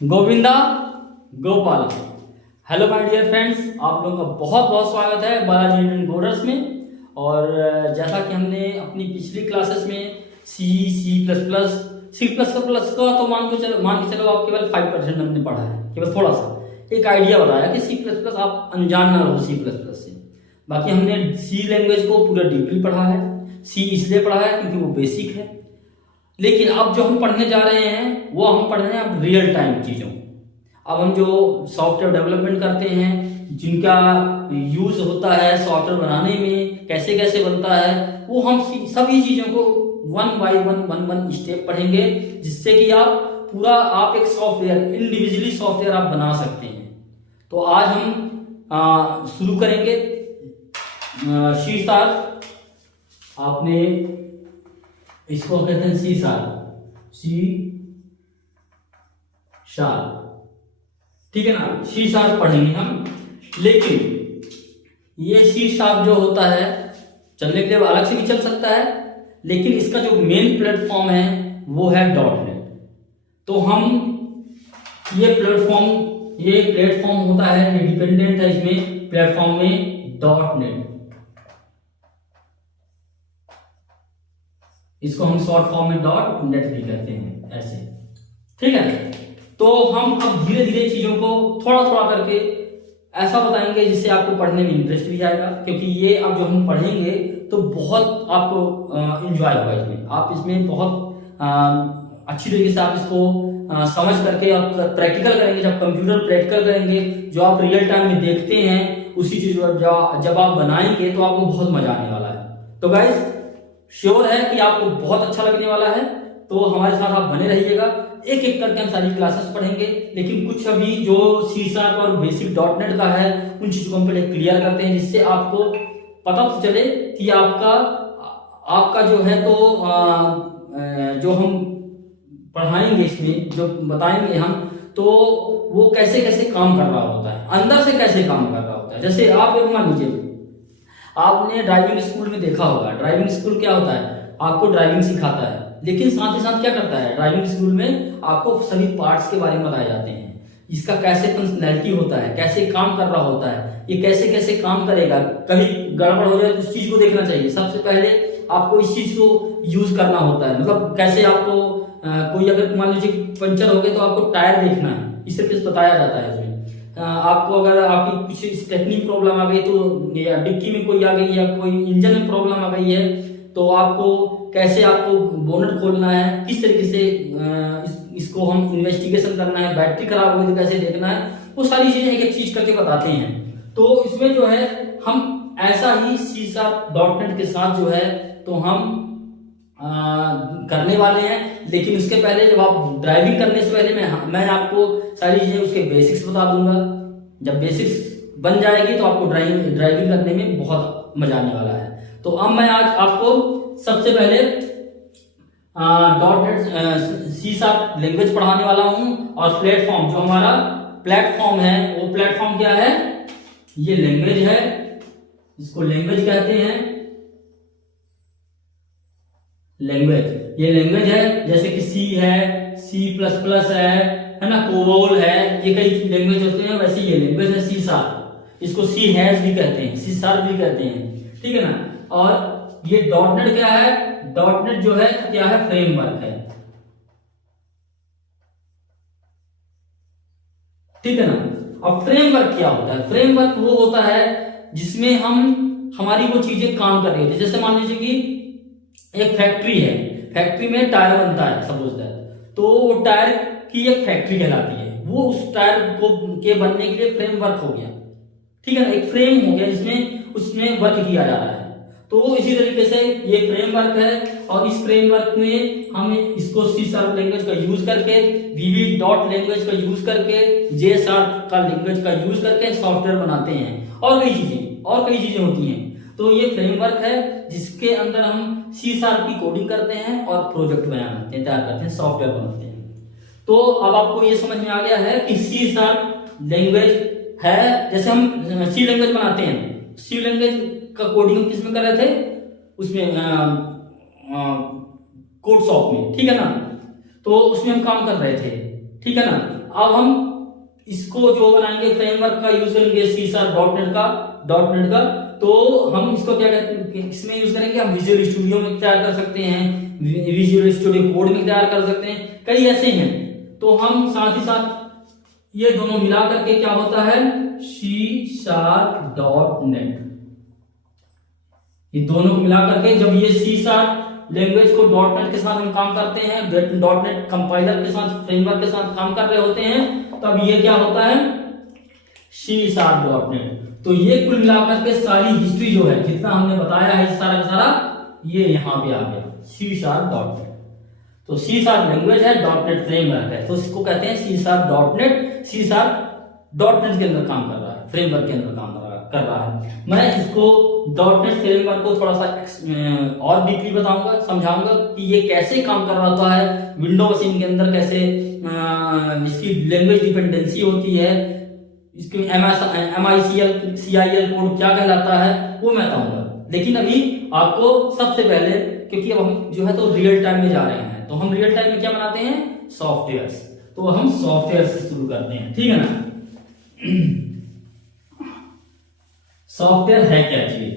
Govinda Gopala. Hello my dear friends, आप लोगों का बहुत बहुत स्वागत है बालाजी इंडियन कोडर्स में। और जैसा कि हमने अपनी पिछली क्लासेस में सी प्लस का तो मान के चलो आप केवल 5% हमने पढ़ा है, केवल थोड़ा सा एक आइडिया बताया कि सी प्लस प्लस आप अनजान ना रहो सी प्लस प्लस से। बाकी हमने सी लैंग्वेज को पूरा डीपली पढ़ा है। सी इसलिए पढ़ा है क्योंकि वो बेसिक है। लेकिन अब जो हम पढ़ने जा रहे हैं वो हम पढ़ रहे हैं अब रियल टाइम चीज़ों। अब हम जो सॉफ्टवेयर डेवलपमेंट करते हैं, जिनका यूज होता है सॉफ्टवेयर बनाने में, कैसे कैसे बनता है, वो हम सभी चीज़ों को वन बाय वन स्टेप पढ़ेंगे, जिससे कि आप एक सॉफ्टवेयर इंडिविजुअली सॉफ्टवेयर आप बना सकते हैं। तो आज हम शुरू करेंगे। सी शार्प, आपने इसको कहते हैं सी शार्प, ठीक है ना। सी शार्प पढ़ेंगे हम। लेकिन ये सी शार्प जो होता है चलने के लिए अलग से भी चल सकता है, लेकिन इसका जो मेन प्लेटफॉर्म है वो है डॉट नेट। तो हम ये प्लेटफॉर्म होता है, ये डिपेंडेंट है इसमें प्लेटफॉर्म में डॉट नेट। इसको हम शॉर्ट फॉर्म में डॉट नेट भी कहते हैं, ऐसे, ठीक है। तो हम अब धीरे धीरे चीजों को थोड़ा थोड़ा करके ऐसा बताएंगे जिससे आपको पढ़ने में इंटरेस्ट भी आएगा, क्योंकि ये अब जो हम पढ़ेंगे तो बहुत आपको इंजॉय होगा इसमें। आप इसमें बहुत अच्छी तरीके से आप इसको समझ करके आप प्रैक्टिकल करेंगे। जब कंप्यूटर प्रैक्टिकल करेंगे, जो आप रियल टाइम में देखते हैं उसी चीज को जब आप बनाएंगे तो आपको बहुत मजा आने वाला है। तो गाइस, श्योर है कि आपको बहुत अच्छा लगने वाला है, तो हमारे साथ आप बने रहिएगा। एक एक करके हम सारी क्लासेस पढ़ेंगे, लेकिन कुछ अभी जो सी शार्प और बेसिक डॉट नेट का है उन चीजों को हम पहले क्लियर करते हैं, जिससे आपको पता तो चले कि आपका जो है तो जो हम पढ़ाएंगे इसमें जो बताएंगे हम, तो वो कैसे कैसे काम कर रहा होता है, अंदर से कैसे काम कर रहा होता है। जैसे आप एक मान लीजिए, आपने ड्राइविंग स्कूल में देखा होगा, ड्राइविंग स्कूल क्या होता है, आपको ड्राइविंग सिखाता है, लेकिन साथ ही साथ क्या करता है, ड्राइविंग स्कूल में आपको सभी पार्ट्स के बारे में बताए जाते हैं। इसका कैसे फंक्शनैलिटी होता है, कैसे काम कर रहा होता है, ये कैसे कैसे काम करेगा, कभी गड़बड़ हो जाए तो उस चीज को देखना चाहिए। सबसे पहले आपको इस चीज को यूज करना होता है, मतलब कैसे आपको कोई अगर मान लीजिए पंचर हो गए तो आपको टायर देखना है, इस तरीके से बताया जाता है इसमें। आपको अगर आपकी कुछ स्टेपनी प्रॉब्लम आ गई, तो या डिक्की में कोई आ गई, या कोई इंजन में प्रॉब्लम आ गई है, तो आपको कैसे आपको बोनट खोलना है, किस तरीके से इसको हम इन्वेस्टिगेशन करना है, बैटरी खराब हुई तो कैसे देखना है, वो सारी चीजें एक एक चीज करके बताते हैं। तो इसमें जो है हम ऐसा ही सी शार्प डॉट नेट के साथ जो है तो हम करने वाले हैं। लेकिन उसके पहले जब आप ड्राइविंग करने से पहले मैं आपको सारी चीजें उसके बेसिक्स बता दूंगा। जब बेसिक्स बन जाएगी तो आपको ड्राइविंग करने में बहुत मजा आने वाला है। तो अब मैं आज आपको सबसे पहले dot net C sharp language पढ़ाने वाला हूं। और प्लेटफॉर्म, जो हमारा प्लेटफॉर्म है, वो प्लेटफॉर्म क्या है, ये लैंग्वेज है, इसको लैंग्वेज कहते हैं। लैंग्वेज, ये लैंग्वेज है, जैसे कि सी है, C++ है ना, कोबोल है, ये कई लैंग्वेज होते हैं। वैसे ये लैंग्वेज है सी शार्प, इसको सी हैश भी कहते हैं, सी शार्प भी कहते हैं, ठीक है ना। और ये डॉट नेट क्या है, डॉट नेट जो है क्या है, फ्रेमवर्क है, ठीक है ना। अब फ्रेमवर्क क्या होता है, फ्रेमवर्क वो होता है जिसमें हमारी वो चीजें काम कर रही होती है। जैसे मान लीजिए कि एक फैक्ट्री है, फैक्ट्री में टायर बनता है सपोज दैट, तो वो टायर की एक फैक्ट्री कहलाती है। वो उस टायर को के बनने के लिए फ्रेमवर्क हो गया, ठीक है ना, एक फ्रेम हो गया जिसमें उसमें वर्क किया जा रहा है। तो इसी तरीके से ये फ्रेमवर्क है, और इस फ्रेमवर्क में हम इसको सी शार्प लैंग्वेज का यूज करके, वीवी डॉट लैंग्वेज का यूज करके, जे शार्प का लैंग्वेज का यूज करके सॉफ्टवेयर बनाते हैं, और कई चीजें होती हैं। तो ये फ्रेमवर्क है जिसके अंदर हम सी शार्प की कोडिंग करते हैं और प्रोजेक्ट बनाते हैं, तैयार करते हैं, सॉफ्टवेयर बनाते हैं। तो अब आपको ये समझ में आ गया है कि सी शार्प लैंग्वेज है। जैसे हम सी लैंग्वेज बनाते हैं, सी लैंग्वेज का कोडिंग किस में कर रहे थे, उसमें कोड शॉप में, ठीक है ना। तो उसमें हम काम कर रहे थे। ठीक है ना। अब हम इसको जो बनाएंगे फ्रेमवर्क का यूज करेंगे C#.NET का तो हम इसको क्या कहते हैं, किसमें यूज करेंगे, हम विजुअल स्टूडियो में तैयार कर सकते हैं, विजुअल स्टूडियो कोड में तैयार कर सकते हैं, कई ऐसे हैं। तो हम साथ ही साथ ये दोनों मिला करके क्या होता है C#.NET। ये दोनों को मिला करके जब ये C# लैंग्वेज को .NET के साथ हम काम करते हैं, .NET कंपाइलर के साथ, फ्रेमवर्क के साथ काम कर रहे होते हैं, तब ये क्या होता है C#.NET। तो ये कुल मिलाकर के सारी हिस्ट्री जो है, जितना हमने बताया है सारा का सारा, ये यहाँ पे आ गया C#.NET। तो C# लैंग्वेज है, .NET फ्रेमवर्क है, तो इसको कहते हैं C#.NET। C#.NET के अंदर काम कर रहा है, फ्रेमवर्क के अंदर काम कर रहा है। मैं इसको .NET फ्रेमवर्क को थोड़ा सा और डीपली बताऊंगा, समझाऊंगा कि ये कैसे काम कर रहा होता है, विंडो मशीन के अंदर कैसे इसकी लैंग्वेज डिपेंडेंसी होती है, इसके MICL कोड क्या कहलाता है, वो मैं बताऊंगा। लेकिन अभी आपको सबसे पहले, क्योंकि अब हम जो है तो रियल टाइम में जा रहे हैं, तो हम रियल टाइम में क्या बनाते हैं, सॉफ्टवेयर। तो हम सॉफ्टवेयर से शुरू करते हैं, ठीक है ना। सॉफ्टवेयर है क्या चीज,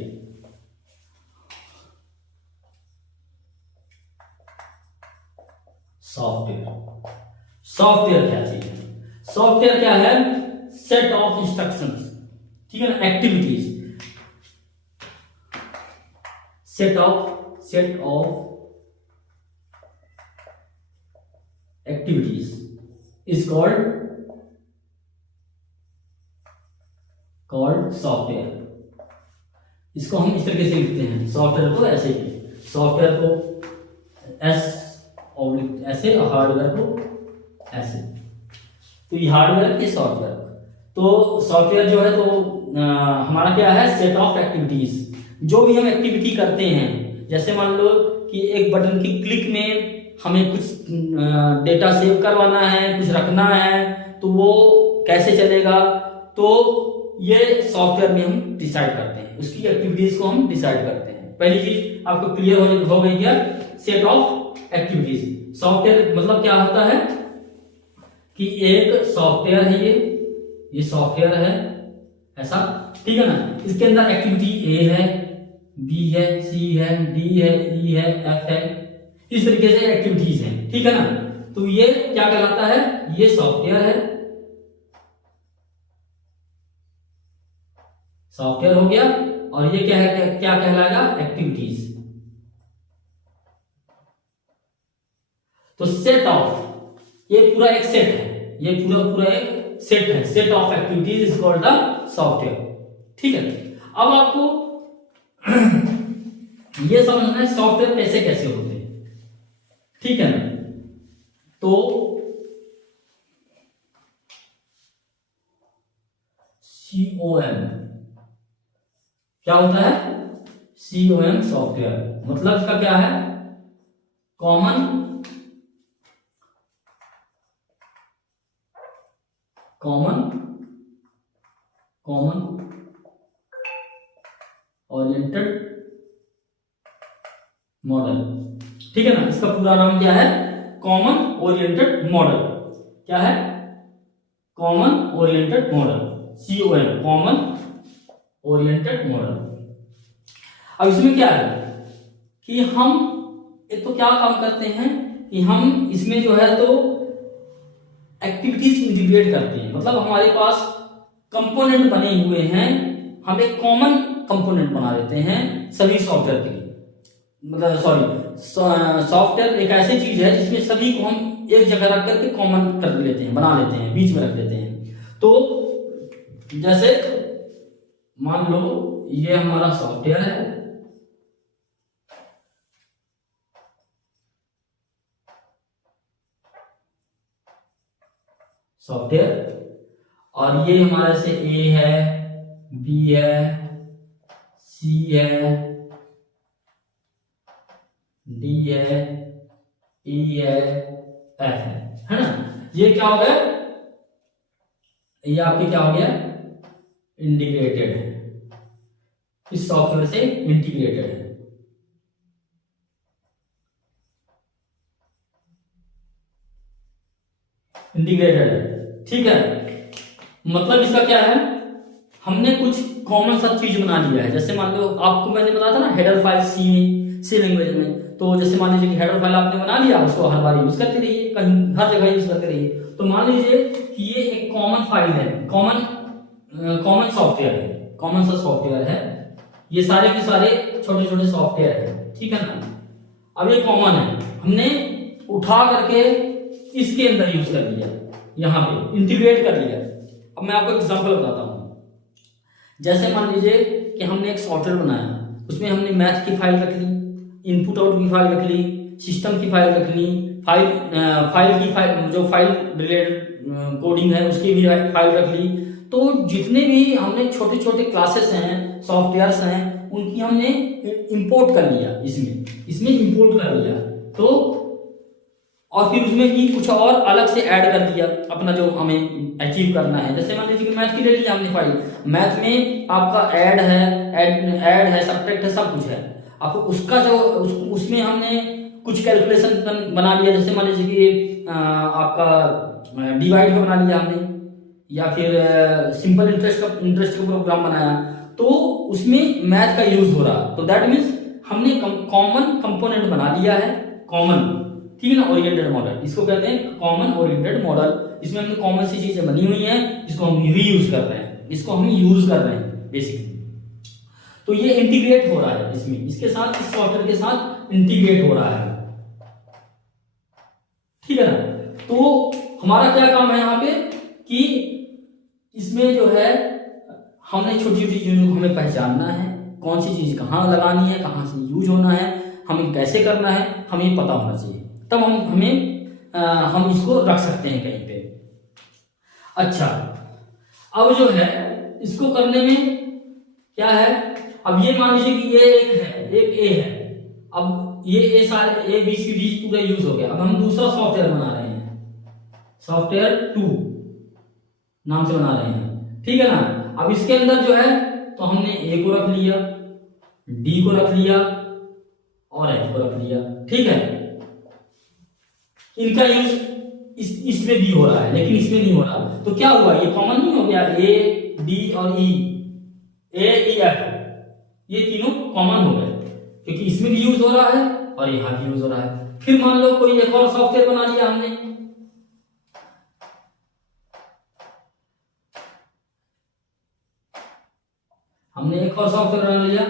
सॉफ्टवेयर क्या चीज है, सॉफ्टवेयर क्या है, सेट ऑफ इंस्ट्रक्शंस, ठीक है ना, activities, set of activities is called software. इसको हम इस तरीके से लिखते हैं, सॉफ्टवेयर को ऐसे ही, सॉफ्टवेयर को ऐसे, हार्डवेयर को ऐसे। तो ये हार्डवेयर, ये सॉफ्टवेयर। तो सॉफ्टवेयर जो है तो हमारा क्या है, सेट ऑफ एक्टिविटीज। जो भी हम एक्टिविटी करते हैं, जैसे मान लो कि एक बटन की क्लिक में हमें कुछ डेटा सेव करवाना है, कुछ रखना है, तो वो कैसे चलेगा, तो ये सॉफ्टवेयर में हम डिसाइड करते हैं, उसकी एक्टिविटीज को हम डिसाइड करते हैं। पहली चीज आपको क्लियर हो गई क्या, सेट ऑफ एक्टिविटीज। सॉफ्टवेयर मतलब क्या होता है कि एक सॉफ्टवेयर है, ये सॉफ्टवेयर है ऐसा, ठीक है ना। इसके अंदर एक्टिविटी A है, B है, C है, D है, E है, F है, इस तरीके से एक्टिविटीज हैं, ठीक है ना। तो ये क्या कहलाता है, ये सॉफ्टवेयर है, सॉफ्टवेयर हो गया। और ये क्या है, क्या कहलाएगा, एक्टिविटीज। तो सेट ऑफ, ये पूरा एक सेट है, ये पूरा एक सेट है, set of activities is called the software, ठीक है। अब आपको ये समझना है सॉफ्टवेयर कैसे कैसे होते हैं, ठीक है ना। तो COM क्या होता है, COM सॉफ्टवेयर मतलब इसका क्या है, कॉमन ओरिएंटेड मॉडल, ठीक है ना। इसका पूरा नाम क्या है, कॉमन ओरिएंटेड मॉडल। क्या है, common oriented model, COM, common oriented model. अब इसमें क्या है कि हम एक तो क्या काम करते हैं कि हम इसमें जो है तो एक्टिविटीज इंटीग्रेट करते हैं, मतलब हमारे पास कंपोनेंट बने हुए हैं, हम एक कॉमन कंपोनेंट बना देते हैं सभी सॉफ्टवेयर के लिए। मतलब सॉफ्टवेयर एक ऐसी चीज है जिसमें सभी को हम एक जगह रख करके कॉमन कर लेते हैं, बना लेते हैं, बीच में रख देते हैं। तो जैसे मान लो ये हमारा सॉफ्टवेयर है, और ये हमारे से A है, B है, C है, D है, E है, F है ना। ये क्या हो गया, ये आपके क्या हो गया, इंटीग्रेटेड है, इस सॉफ्टवेयर से इंटीग्रेटेड है। इंटीग्रेटेड है, ठीक है। मतलब इसका क्या है, हमने कुछ कॉमन सा चीज बना लिया है। जैसे मान लो आपको मैंने बताया था ना हेडर फाइल सी में, सी लैंग्वेज में, तो जैसे मान लीजिए कि हेडर फाइल आपने बना लिया, उसको हर बार यूज करते रहिए, कहीं हर जगह यूज करते रहिए। तो मान लीजिए कि ये एक कॉमन फाइल है, कॉमन सॉफ्टवेयर है, कॉमन सा सॉफ्टवेयर है, ये सारे के सारे छोटे छोटे सॉफ्टवेयर है, ठीक है ना। अब ये कॉमन है, हमने उठा करके इसके अंदर यूज कर लिया, यहाँ पे इंटीग्रेट कर लिया। अब मैं आपको एग्जांपल बताता हूँ। जैसे मान लीजिए कि हमने एक सॉफ्टवेयर बनाया, उसमें हमने मैथ की फाइल रख ली, इनपुट आउट की फाइल रख ली, सिस्टम की फाइल रख ली, फाइल जो फाइल रिलेटेड कोडिंग है उसकी भी फाइल रख ली। तो जितने भी हमने छोटे छोटे क्लासेस हैं, सॉफ्टवेयर्स हैं, उनकी हमने इंपोर्ट कर लिया, इसमें इंपोर्ट कर लिया। तो और फिर उसमें ही कुछ और अलग से ऐड कर दिया अपना जो हमें अचीव करना है। जैसे मान लीजिए कि मैथ की ले लिया हमने फाइल, मैथ में आपका ऐड है, सब्ट्रैक्ट है, सब कुछ है। अब उसका जो उसमें हमने कुछ कैलकुलेशन बना लिया। जैसे मान लीजिए कि आपका डिवाइड का बना लिया हमने, या फिर सिंपल इंटरेस्ट का प्रोग्राम बनाया, तो उसमें मैथ का यूज हो रहा। तो दैट मीन्स हमने कॉमन कंपोनेंट बना लिया है, कॉमन, ठीक है ना, ओरिएंटेड मॉडल इसको कहते हैं, कॉमन ओरिएंटेड मॉडल। इसमें हमने कॉमन सी चीजें बनी हुई हैं, जिसको हम रीयूज कर रहे हैं, इसको हम यूज कर रहे हैं बेसिकली। तो ये इंटीग्रेट हो रहा है इसमें, इसके साथ, इस सॉफ्टवेयर के साथ इंटीग्रेट हो रहा है, ठीक है ना। तो हमारा क्या काम है यहाँ पे कि इसमें जो है हमने छोटी छोटी चीजों को हमें पहचानना है, कौन सी चीज कहाँ लगानी है, कहाँ से यूज होना है, हमें कैसे करना है, हमें पता होना चाहिए, तब हम इसको रख सकते हैं कहीं पे। अच्छा, अब जो है इसको करने में क्या है, अब ये मान लीजिए कि ये एक ए है, अब ये ए सारे ए बी सी डी पूरा यूज हो गया। अब हम दूसरा सॉफ्टवेयर बना रहे हैं, सॉफ्टवेयर 2 नाम से बना रहे हैं, ठीक है ना। अब इसके अंदर जो है, तो हमने ए को रख लिया, डी को रख लिया और एच को रख लिया, ठीक है। इनका यूज इसमें भी हो रहा है, लेकिन इसमें नहीं हो रहा। तो क्या हुआ, ये कॉमन नहीं हो गया, ए डी और ई, ए ई एफ, ये तीनों कॉमन हो गए, क्योंकि इसमें भी यूज हो रहा है और यहां भी यूज हो रहा है। फिर मान लो कोई एक और सॉफ्टवेयर बना लिया हमने एक और सॉफ्टवेयर बना लिया,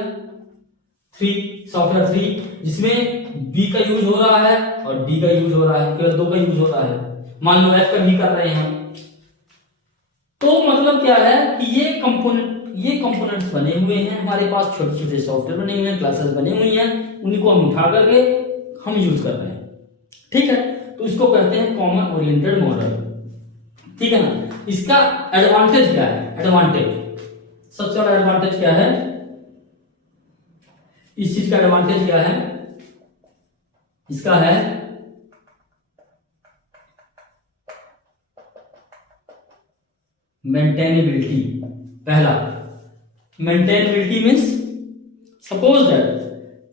सॉफ्टवेयर 3, जिसमें बी का यूज हो रहा है और डी का यूज हो रहा है, केवल 2 का यूज हो रहा है। मान लो एफ का भी कर रहे हैं हम। तो मतलब क्या है कि ये कंपोनेंट्स बने हुए हैं हमारे पास, छोटे छोटे सॉफ्टवेयर बने हुए हैं, क्लासेस बने हुई हैं, उन्हीं को हम उठा करके हम यूज कर रहे हैं, ठीक है। तो इसको कहते हैं कॉमन ओरिएंटेड मॉडल, ठीक है ना। इसका एडवांटेज क्या है, सबसे बड़ा एडवांटेज क्या है, इस चीज का एडवांटेज क्या है, इसका है मेंटेनेबिलिटी। पहला, मेंटेनेबिलिटी मींस सपोज दैट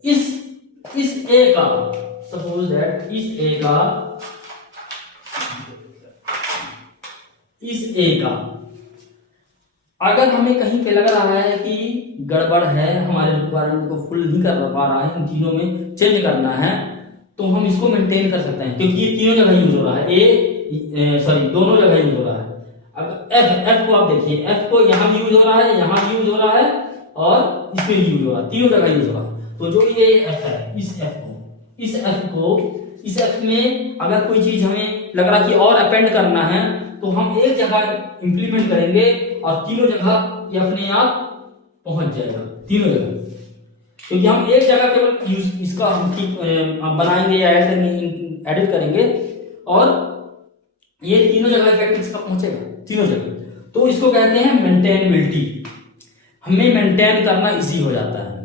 इस ए का अगर हमें कहीं पे लग रहा है कि गड़बड़ है, हमारे रिक्वायरमेंट को फुल नहीं कर पा रहा है, इन तीनों में चेंज करना है, तो हम इसको मेंटेन कर सकते हैं, क्योंकि ये तीनों जगह यूज हो रहा है, दोनों जगह यूज हो रहा है। अब एफ को आप देखिए, एफ को यहाँ भी यूज हो रहा है, यहाँ भी यूज हो रहा है और इसमें भी यूज हो रहा है, तीनों जगह यूज हो रहा है। तो जो ये एफ है, इस एफ में अगर कोई चीज हमें लग रहा कि और अपेंड करना है, तो हम एक जगह इंप्लीमेंट करेंगे और तीनों जगह ये अपने आप पहुंच जाएगा, तीनों जगह। क्योंकि हम एक जगह केवल यूज इसका हम बनाएंगे या एडिट करेंगे और ये तीनों जगह इफेक्ट इसका पहुंचेगा, तीनों जगह। तो इसको कहते हैं मेंटेनेबिलिटी। हमें मेंटेन करना इजी हो जाता है,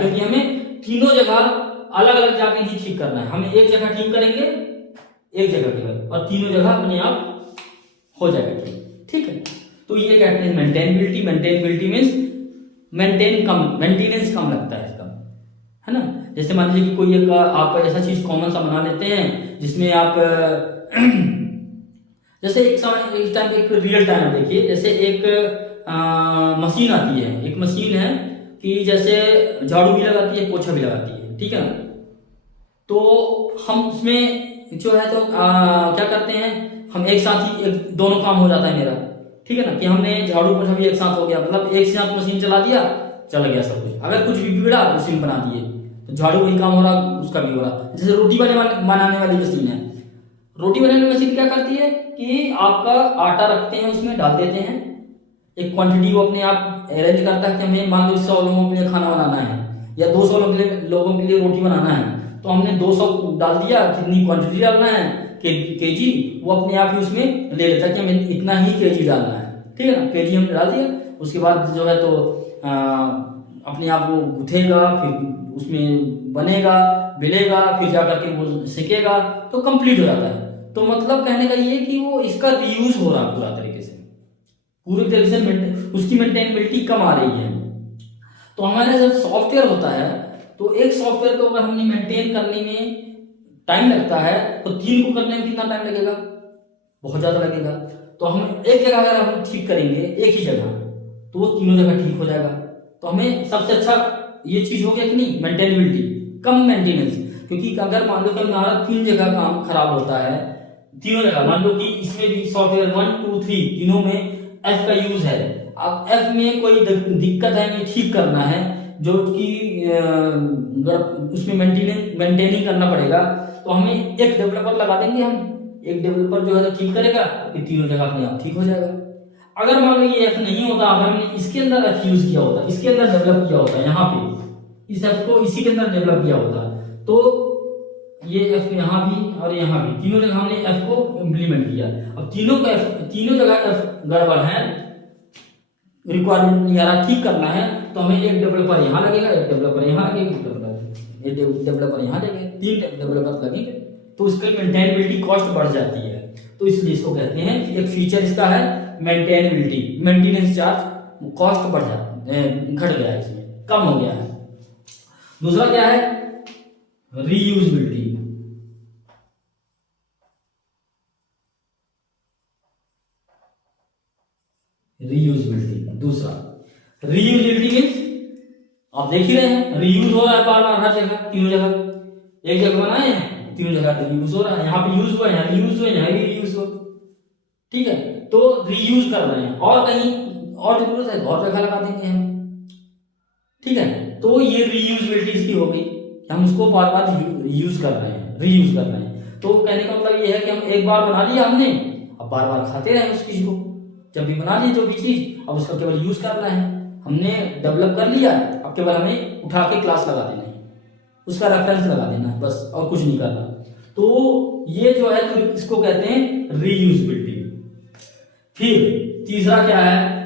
क्योंकि हमें तीनों जगह अलग अलग जाके ही ठीक करना है। हमें एक जगह ठीक करेंगे, एक जगह केवल, और तीनों जगह अपने आप हो जाएगा, ठीक है। तो ये कहते हैं मेंटेनेबिलिटी मींस मेंटेनेंस कम लगता है इसका, है ना। जैसे मान लीजिए कि कोई एक आप ऐसा चीज कॉमन सा बना लेते हैं जिसमें आप जैसे एक समय एक टाइम एक रियल टाइम देखिए, जैसे एक मशीन आती है, एक मशीन है कि जैसे झाड़ू भी लगाती है, पोछा भी लगाती है, ठीक है ना। तो हम उसमें जो है तो क्या करते हैं, हम एक साथ ही दोनों काम हो जाता है मेरा, ठीक है ना, कि हमने झाड़ू पोछा भी एक साथ हो गया, मतलब एक साथ मशीन चला दिया, चल गया सब कुछ। अगर कुछ भी बिगड़ा उसी में बना दिए, तो झाड़ू वही काम हो रहा, उसका भी हो रहा। जैसे रोटी बनाने वाली मशीन है, रोटी बनाने वाली मशीन क्या करती है कि आपका आटा रखते हैं, उसमें डाल देते हैं, एक क्वांटिटी वो अपने आप अरेंज करता है कि हमें मान लो 100 लोगों के लिए खाना बनाना है या 200 लोगों के लिए रोटी बनाना है, तो हमने 200 डाल दिया, कितनी क्वांटिटी डालना है केजी, वो अपने आप ही उसमें ले लेता है कि हमें इतना ही केजी डालना है, ठीक है ना। केजी हमने डाल दिया, उसके बाद जो है तो अपने आप वो गुथेगा, फिर उसमें बनेगा, बेलेगा, फिर जाकर के वो सेकेगा, तो कंप्लीट हो जाता है। तो मतलब कहने का ये कि वो इसका रीयूज हो रहा है पूरा तरीके से, पूरी तरीके से उसकी मेंटेनेबिलिटी कम आ रही है। तो हमारे जब सॉफ्टवेयर होता है, तो एक सॉफ्टवेयर को अगर हमने मेंटेन करने में टाइम लगता है, तो 3 को करने में कितना टाइम लगेगा, बहुत ज्यादा लगेगा। तो हम एक जगह अगर हम ठीक करेंगे एक ही जगह, तो वो तीनों जगह ठीक हो जाएगा। तो हमें सबसे अच्छा ये चीज हो गया कि नहीं, मेंटेनेबिलिटी, कम मेंटेनेंस। क्योंकि अगर मान लो कि हमारा 3 जगह काम खराब होता है, तीनों जगह मान लो कि इसमें भी सॉफ्टवेयर 1 2 3 तीनों में एफ का यूज है, अब एफ में कोई दिक्कत है, नहीं ठीक करना है, जो कि उसमें मेंटेनिंग करना पड़ेगा, तो हमें एक डेवलपर लगा देंगे हम, एक डेवलपर जो है तो ठीक करेगा, फिर तीनों जगह अपने आप ठीक हो जाएगा। अगर मान लो ये एफ नहीं होता, अगर हमने इसके अंदर एफ यूज किया होता, इसके अंदर डेवलप किया होता, यहाँ पे इस एफ को इसी के अंदर डेवलप किया होता, तो ये एफ यहाँ भी और यहाँ भी तीनों जगह हमने एफ को इम्प्लीमेंट किया। अब तीनों जगह एफ गड़बड़ है, रिक्वायरमेंट नहीं आ रहा, ठीक करना है, तो हमें एक डेवलपर यहाँ लगेगा, एक डेवलपर यहाँ लगेगा, एक डेवलपर यहाँ लगेगा, 3 डेवलपर लगेंगे, तो उसकी मेंटेनेबिलिटी कॉस्ट बढ़ जाती है। तो इसलिए इसको कहते हैं, एक फीचर इसका है मेंटेनेबिलिटी, मेंटेनेंस चार्ज कॉस्ट बढ़ जाता है, घट गया है, इसमें कम हो गया है। दूसरा क्या है, रीयूजेबिलिटी। रीयूजेबिलिटी दूसरा, रीयूजेबिलिटी मीन्स आप देख ही रहे हैं, रीयूज हो रहा है बार बार हर जगह, तीनों जगह, एक जगह बनाए हैं, तीनों जगह रीयूज हो रहा है, यहाँ पे यूज हुआ, यहाँ रीयूज हुआ, यहाँ भी रीयूज हुआ, ठीक है। तो रीयूज कर रहे हैं, और कहीं और जरूरत है और जगह लगा देंगे हम, ठीक है। तो ये रीयूजेबिलिटी इसकी हो गई, हम उसको बार बार यूज कर रहे हैं, रीयूज कर रहे हैं। तो कहने का मतलब ये है कि हम एक बार बना लिया हमने, अब बार बार खाते रहे उस चीज को, जब भी बना ली जो भी चीज, अब उसका केवल यूज करना है, हमने डेवलप कर लिया, अब केवल हमें उठा के क्लास लगा देना है, उसका रेफरेंस लगा देना है बस, और कुछ नहीं करना। तो ये जो है तो इसको कहते हैं रीयूजेबिलिटी। फिर तीसरा क्या है,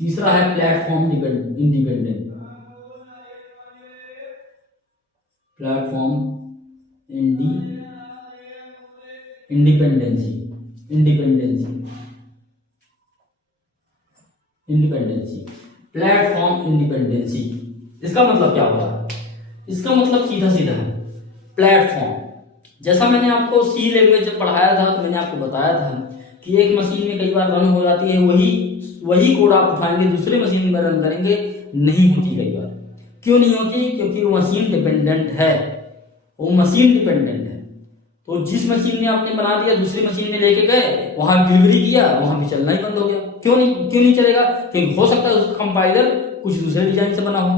तीसरा है platform independent, platform independency, platform independency. इसका मतलब क्या होता है, इसका मतलब सीधा सीधा है, प्लेटफॉर्म, जैसा मैंने आपको सी लैंग्वेज जब पढ़ाया था, तो मैंने आपको बताया था कि एक मशीन में कई बार रन हो जाती है, वही कोड आप उठाएंगे दूसरे मशीन में रन करेंगे, नहीं होती कई बार। क्यों नहीं होती, क्योंकि वो मशीन डिपेंडेंट है, वो मशीन डिपेंडेंट है। तो जिस मशीन ने आपने बना दिया, दूसरी मशीन में लेके गए, वहां डिलीवरी किया, वहां भी चलना ही बंद हो गया। क्यों नहीं चलेगा, क्योंकि हो सकता है उसका कंपाइलर कुछ दूसरे डिजाइन से बना हो,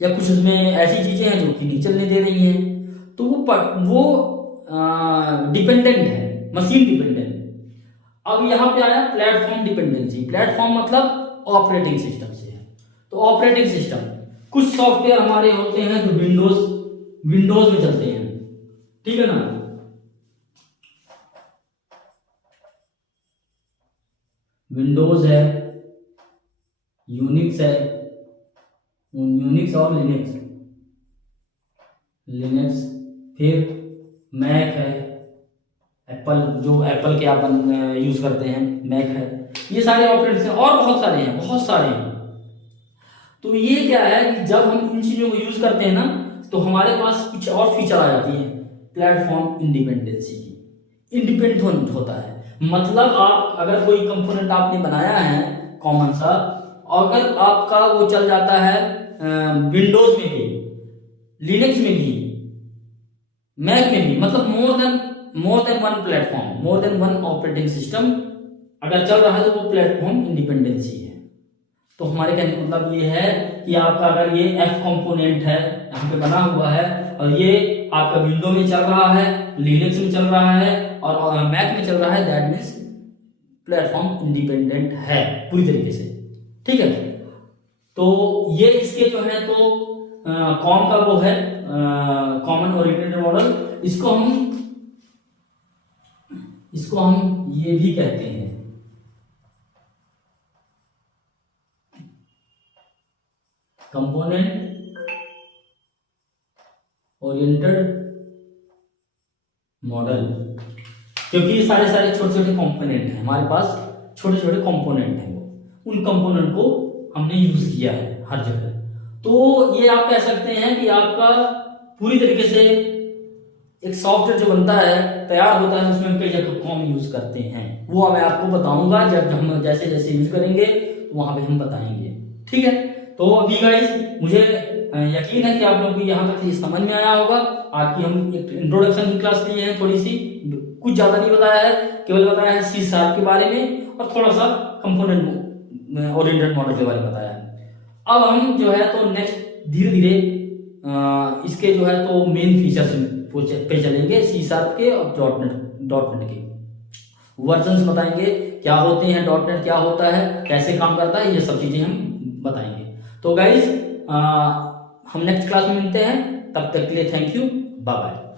या कुछ उसमें ऐसी चीजें हैं जो कि नहीं चलने दे रही हैं, तो वो डिपेंडेंट है, मशीन डिपेंडेंट। अब यहाँ पे आया प्लेटफॉर्म डिपेंडेंसी। प्लेटफॉर्म मतलब ऑपरेटिंग सिस्टम से है, तो ऑपरेटिंग सिस्टम, कुछ सॉफ्टवेयर हमारे होते हैं जो विंडोज में चलते हैं, ठीक है ना। विंडोज है, यूनिक्स है, यूनिक्स और लिनक्स, फिर मैक है, एप्पल, जो एप्पल के आप यूज करते हैं, मैक है, ये सारे ऑपरेटर्स हैं और बहुत सारे हैं, बहुत सारे हैं। तो ये क्या है कि जब हम इन चीजों को यूज करते हैं ना तो हमारे पास कुछ और फीचर आ जाती है प्लेटफॉर्म इंडिपेंडेंसी की। इंडिपेंडेंट होता है मतलब आप अगर कोई कंपोनेंट आपने बनाया है कॉमन सा, अगर आपका वो चल जाता है विंडोज में भी, लिनक्स में भी, मैक में भी, मतलब more than one platform, more than one operating system अगर चल रहा है तो वो प्लेटफॉर्म इंडिपेंडेंसी है। तो हमारे कहने का मतलब ये है कि आपका अगर ये एफ कंपोनेंट है यहाँ पे बना हुआ है और ये आपका विंडो में चल रहा है, लिनक्स में चल रहा है और मैक में चल रहा है, दैट मीन्स प्लेटफॉर्म इंडिपेंडेंट है पूरी तरीके से। ठीक है, तो ये इसके जो है तो कॉम का वो है कॉमन ओरिएंटेड मॉडल, इसको हम ये भी कहते हैं कंपोनेंट ओरिएंटेड मॉडल, क्योंकि ये सारे छोटे छोटे कंपोनेंट हैं हमारे पास, छोटे छोटे कंपोनेंट हैं, वो उन कंपोनेंट को हमने यूज किया है हर जगह। तो ये आप कह सकते हैं कि आपका पूरी तरीके से एक सॉफ्टवेयर जो बनता है, तैयार होता है, उसमें हम कई जगह कॉम यूज करते हैं। वो मैं आपको बताऊंगा जब हम जैसे जैसे यूज करेंगे वहां पे हम बताएंगे। ठीक है, तो अभी गाइस मुझे यकीन है कि आप लोगों को यहाँ तक ये समझ में आया होगा। आपकी हम एक इंट्रोडक्शन की क्लास लिए हैं, थोड़ी सी, कुछ ज्यादा नहीं बताया है, केवल बताया है C# के बारे में और थोड़ा सा कंपोनेंट ओरिएंटेड मॉडल के बारे में बताया है। अब हम जो है तो नेक्स्ट धीरे धीरे इसके जो है तो मेन फीचर्स पे चलेंगे, C# के और डॉट नेट के वर्जन्स बताएंगे, क्या होते हैं डॉट नेट, क्या होता है, कैसे काम करता है, ये सब चीजें हम बताएंगे। तो गाइज हम नेक्स्ट क्लास में मिलते हैं, तब तक के लिए थैंक यू, बाय बाय।